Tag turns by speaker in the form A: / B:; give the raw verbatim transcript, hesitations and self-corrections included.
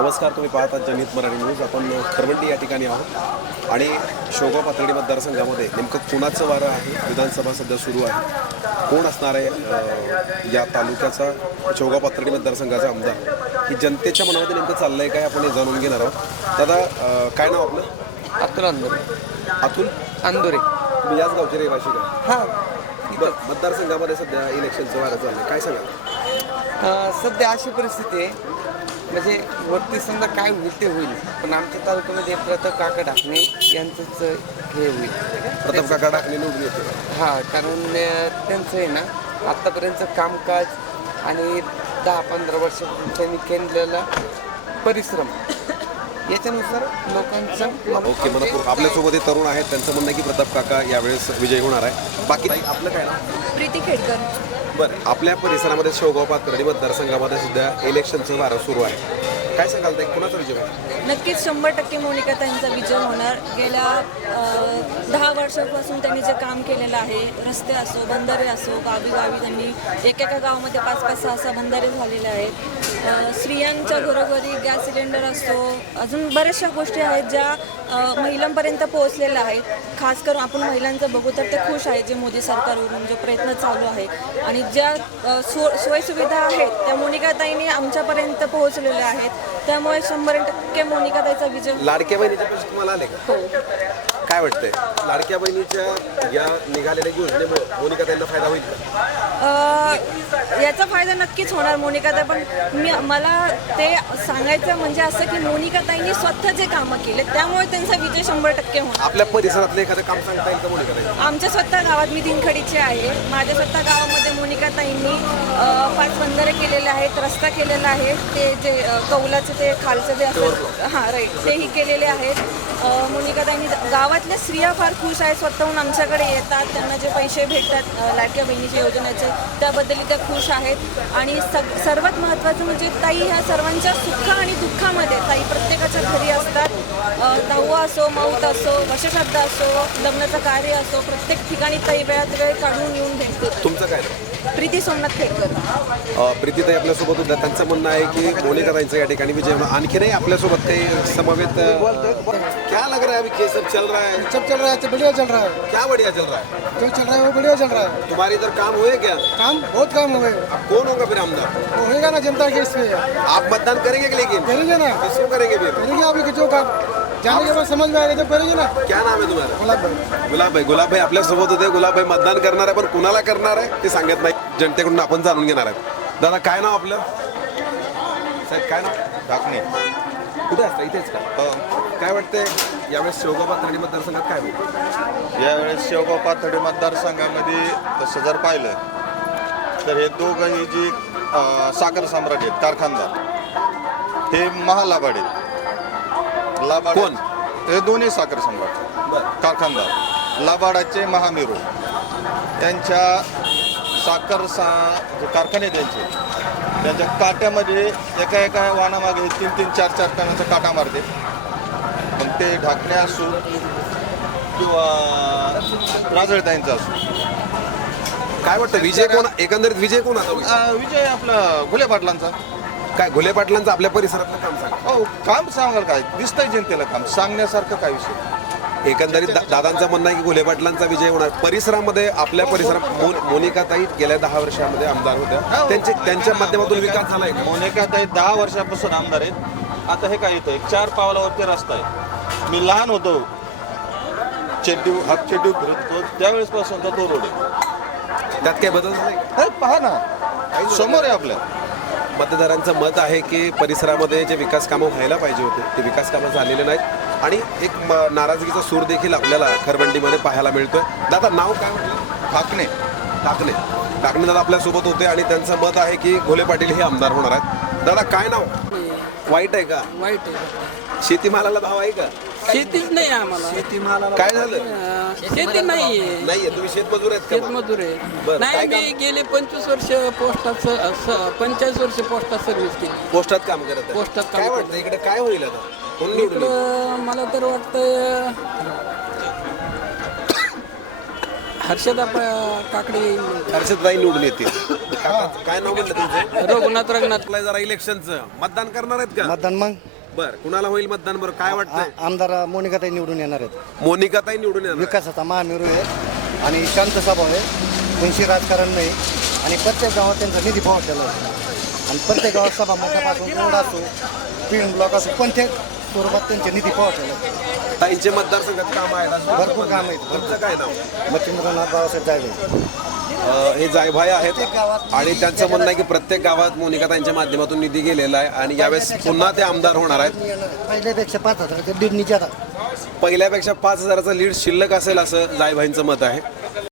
A: नमस्कार, तुम्ही पाहता जनहित मराठी न्यूज. आपण खरवंडी या ठिकाणी आहोत आणि शेवगाव पाथर्डी मतदारसंघामध्ये नेमकं कुणाचं वारं आहे? विधानसभा सध्या सुरू आहे. कोण असणार आहे या तालुक्याचा शेवगाव पाथर्डी मतदारसंघाचा आमदार? ही जनतेच्या मनामध्ये नेमकं चाललं आहे काय, आपण हे जाणून घेणार आहोत. दादा, काय नाव आपलं?
B: अतुल अंदुरे.
A: अतुल
B: अंदुरे.
A: तुम्ही याच गावचे रहिवासी का?
B: हां.
A: बरं, मतदारसंघामध्ये सध्या इलेक्शनचं वारं चाललं आहे, काय सांगाल?
B: सध्या अशी परिस्थिती आहे, म्हणजे वरती समजा काय होईल ते होईल, पण आमच्या तालुक्यामध्ये प्रताप काका ढाकणे यांचंच हे होईल.
A: प्रताप काका ढाकणे निवडून येते.
B: हां, कारण त्यांचं आहे ना आत्तापर्यंतचं कामकाज आणि दहा पंधरा वर्ष त्यांनी केलेला परिश्रम याच्यानुसार लोकांचं.
A: ओके, मला आपल्यासोबत हे तरुण आहेत, त्यांचं म्हणणं आहे की प्रताप काका यावेळेस विजयी होणार आहे. बाकी आपलं काय ना?
C: प्रीती खेडकर.
A: बरं, आपल्या परिसरामध्ये शेवगाव पाथर्डी मतदारसंघामध्ये सुद्धा इलेक्शनचं वारं सुरू आहे. काय सांगाल ते, कुणाचा विजय होईल?
C: नक्कीच शंभर टक्के मोनिकाताईंचा विजय होणार. गेल्या अ, दहा वर्षापासून त्यांनी जे काम केलेलं आहे, रस्ते असो, बंधारे असो, गावी गावी त्यांनी एकेका गावामध्ये पाच पाच सहा सहा बंधारे झालेले आहेत. अ, स्त्रियांच्या घरोघरी गॅस सिलेंडर असो, अजून बऱ्याचशा गोष्टी आहेत ज्या अ, महिलांपर्यंत पोहोचलेल्या आहेत. खास करून आपण महिलांचं बघू तर ते खुश आहे, जे मोदी सरकारवरून जो प्रयत्न चालू आहे आणि ज्या अ, सो सोयीसुविधा आहेत त्या मोनिकाताईंनी आमच्यापर्यंत पोहोचलेल्या आहेत. त्यामुळे शंभर टक्के मोनिकाताईचा विजय.
A: लाडक्या बहिणीच्या पैसे तुम्हाला आले का?
C: हो.
A: काय वाटतंय, लाडक्या बहिणीच्या या निघालेल्या योजनेमुळे मोनिकाताईंना फायदा होईल का?
C: अ, याचा फायदा नक्कीच होणार मोनिकाताई, पण मी मला ते सांगायचं म्हणजे असं की मोनिकाताईंनी स्वतः जे कामं केले त्यामुळे त्यांचा विजय शंभर टक्के होणार.
A: आपल्या परिसरातलं एखादं काम सांगता येईल का मोनिकाताई?
C: आमच्या स्वतः गावात, मी दिनखडीची आहे, माझ्या स्वतः गावामध्ये मोनिकाताईंनी अ, पाच बंधारे केलेले आहेत, रस्ता केलेला आहे, ते जे अ, कौलाचं ते खालचं जे असतं, हां राईट, तेही केलेले आहेत. अ, मोनिकाताईंनी गावातल्या स्त्रिया फार खुश आहेत, स्वतःहून आमच्याकडे येतात, त्यांना जे पैसे भेटतात अ, लाडक्या बहिणीच्या योजनेचे त्याबद्दल त्या खुश आहेत. आणि सग सर्वात महत्त्वाचं म्हणजे ताई ह्या सर्वांच्या सुख आणि दुःखामध्ये ताई प्रत्येकाच्या घरी असतात. अ, दहावा असो, माऊत असो, वर्षश्राद्ध असो, लग्नाचं कार्य असो, प्रत्येक ठिकाणी ताई वेळात वेळ काढून येऊन भेटते.
A: तुमचं काय?
C: प्रीती सोमनाथ खेडकर.
A: प्रीतीताई आपल्यासोबत होत्या, त्यांचं म्हणणं आहे की मोनिकाताईंचं या ठिकाणी विजय होणार. आणखी नाही आपल्यासोबत काही समवेत? क्या लग रहा है अभी, सब चल रहा है?
D: सब चल रहा है, तो बढ़िया चल रहा है.
A: क्या बढ़िया चल रहा है?
D: जो चल रहा है वो बढ़िया चल रहा है.
A: तुम्हारे इधर काम हुए क्या?
D: काम बहुत काम हुए.
A: अब कौन होगा फिर आमदार?
D: वो होएगा ना जनता के इस पे.
A: आप मतदान करेंगे कि लेकिन?
D: करेंगे ना.
A: किसको करेंगे फिर?
D: करेंगे अभी जो काम जाने के बाद समझ में आएगा जब करेंगे ना.
A: क्या नाम आहे तुम्हाला?
D: गुलाब भाई.
A: गुलाब भाई. गुलाब भाई आपल्यासोबत होते. गुलाब भाई मतदान करणार आहे, पण कुणाला करणार आहे ते सांगत नाही. जनतेकडून आपण जाणून घेणार आहेत. दादा, काय नाव आपलं? साहेब, काय नाव?
E: ढाकणे.
A: कुठे असतं? इथेच का? काय वाटतंय यावेळेस शेवगाव पाथर्डी मतदारसंघात काय होईल?
E: यावेळेस शेवगाव पाथर्डी मतदारसंघामध्ये तसं जर पाहिलं तर हे दोघंही जी अं, साखर सम्राट आहेत, कारखानदार, हे महालाभाड आहेत. लाभाड
A: कोण?
E: हे दोन्ही साखर सम्राट कारखानदार. लाभाडाचे महामेरू, त्यांच्या साखर सा जे कारखाने त्यांचे, त्यांच्या काट्यामध्ये एका एका वाहनामागे तीन तीन चार चार टनाचा काटा मारते. पण ते ढाकणे असो किंवा राजळताईंचा असो.
A: काय वाटतं विजय कोण, एकंदरीत विजय कोण आता होईल?
E: अं, विजय आपला घुले पाटलांचा.
A: काय घुले पाटलांचं आपल्या परिसरातलं काम सांगा.
E: हो, काम सांगाल काय, दिसतंय जनतेला काम, सांगण्यासारखं काय विषय.
A: एकंदरीत दा- दादांचं म्हणणं आहे की घुले पाटलांचा विजय होणार. परिसरामध्ये आपल्या परिसरात मोन- मोनिकाताई गेल्या दहा वर्षामध्ये आमदार होत्या, त्यांचे त्यांच्या माध्यमातून विकास झालाय का?
E: मोनिकाताई दहा वर्षापासून आमदार आहेत. आता हे काय येतं, एक चार पावलावरती रस्ता आहे. मी लहान होतो, चेड्डी हाफ चेड्डी फिरत होतो त्यावेळेसपासून तो रोड आहे.
A: त्यात काय बदल झालाय?
E: हे पहा ना, समोर आहे आपल्या.
A: मतदारांचं मत आहे की परिसरामध्ये जे विकास कामं व्हायला पाहिजे होते ते विकास कामं झालेले नाहीत आणि एक म- नाराजगीचा सूर देखील आपल्याला खरवंडीमध्ये पाहायला मिळतोय. दादा, नाव काय म्हटलं?
E: ढाकणे.
A: टाकणे. टाकणे दादा आपल्यासोबत होते आणि त्यांचं मत आहे की घोले पाटील हे आमदार होणार आहेत. दादा, काय नाव? वाईट आहे का?
B: वाईट आहे.
A: शेतीमालाला भाव आहे का?
B: शेतीच नाही आम्हाला.
A: काय झालं?
B: शेती नाही आहे.
A: नाहीये. तुम्ही शेतमजूर आहेत का?
B: शेतमजूर आहे.
A: बरं,
B: नाही,
A: काय
B: मी
A: काम?
B: गेले पंचवीस वर्ष पोस्टात पंचेचाळीस वर्ष पोस्टात सर्व्हिस केली.
A: पोस्टात काम करत आहे.
B: पोस्टात काम
A: काय
B: करत.
A: वाटतं इकडे काय होईल आता? कोण निवडून येईल?
B: इकडं मला तर वाटतं हर्षदा प- काकडे येईल.
A: हर्षदताई निवडून येतील. काका, काय नाव म्हणलं तुमचं?
B: रघुनाथ रंगनाथ.
A: आपलं जरा इलेक्शनचं मतदान करणार आहेत का?
D: मतदान मग
A: बर कुणाला होईल मतदान बरं काय वाटतंय?
F: आ- आमदार मोनिकाताई निवडून येणार आहेत.
A: मोनिकाताई निवडून येणार.
F: विकासाचा महामेरू आहे आणि शांत स्वभाव आहे, कोणशी राजकारण नाही आणि प्रत्येक गावात त्यांचा निधी पोहोचलेला आहे आणि प्रत्येक गावात सभा मोठ्यापासून रोड असो पिन ब्लॉक असो कोणत्याही स्वरूपात त्यांचे निधी पोहोचलेले आहेत.
A: ताईंचे मतदारसंघात काम आहे ना?
F: भरपूर काम आहेत.
A: तुमचं काय नाव?
F: मच्छिंद्रनाथ बाबासाहेब जायले.
A: अ, हे जायभाई आहेत आणि त्यांचं म्हणणं आहे की प्रत्येक गावात मोनिकाताईंच्या माध्यमातून निधी गेलेला आहे आणि यावेळेस पुन्हा ते आमदार होणार आहेत.
F: पहिल्यापेक्षा पाच हजार ते दीड निधी आता
A: पहिल्यापेक्षा पाच हजाराचा लीड शिल्लक असेल असं जायभाईंचं मत आहे.